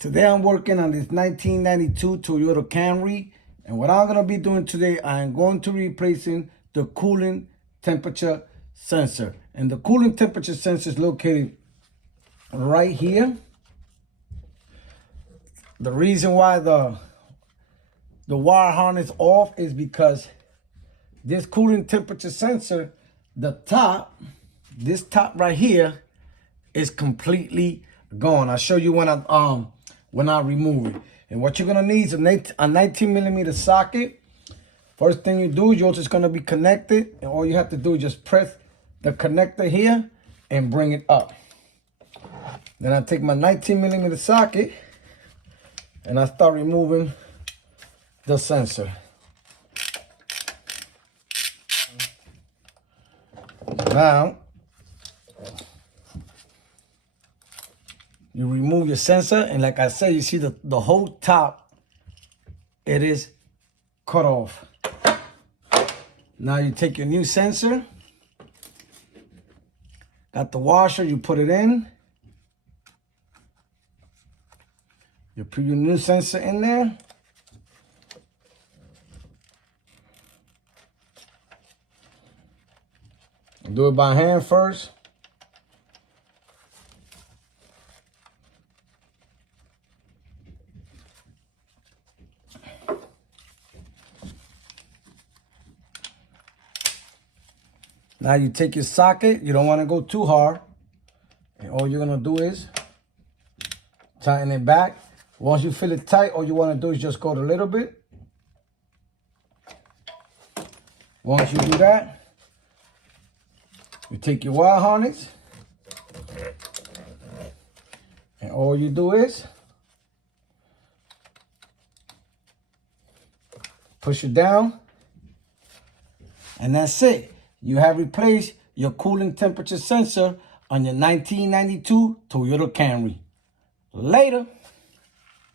Today I'm working on this 1992 Toyota Camry, and what I'm going to be doing today, I am going to be replacing the cooling temperature sensor. And the cooling temperature sensor is located right here. The reason why the wire harness off is because this cooling temperature sensor, this top right here is completely gone. I'll show you when I remove it. And what you're gonna need is a 19mm socket. First thing you do, you're just gonna be connected, and all you have to do is just press the connector here and bring it up. Then I take my 19mm socket and I start removing the sensor. Now, you remove your sensor, and like I said, you see the whole top, it is cut off. Now you take your new sensor, got the washer, you put it in. You put your new sensor in there. Do it by hand first. Now you take your socket, you don't want to go too hard. And all you're going to do is tighten it back. Once you feel it tight, all you want to do is just go a little bit. Once you do that, you take your wire harness, and all you do is push it down, and that's it. You have replaced your cooling temperature sensor on your 1992 Toyota Camry. Later.